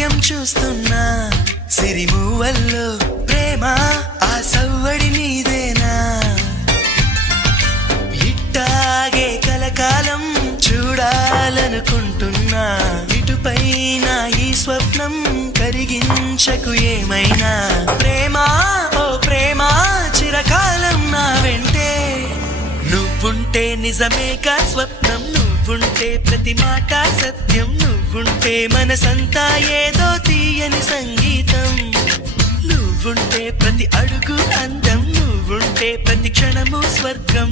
నిత్యం చూస్తున్నా సిరిమూవల్లో ప్రేమ ఆ సవ్వడి నీదేనా ఇట్టాగే కలకాలం చూడాలనుకుంటున్నా ఇటుపైన ఈ స్వప్నం కరిగించకు ఏమైనా ప్రేమ ఓ ప్రేమ చిరకాలం నా వెంటే నువ్వుంటే నిజమేగా స్వప్నం నువ్వుంటే ప్రతి మాట సత్యం నువ్వుంటే మనసంతా ఏదో తీయని సంగీతం నువ్వుంటే ప్రతి అడుగు అందం నువ్వుంటే ప్రతి క్షణము స్వర్గం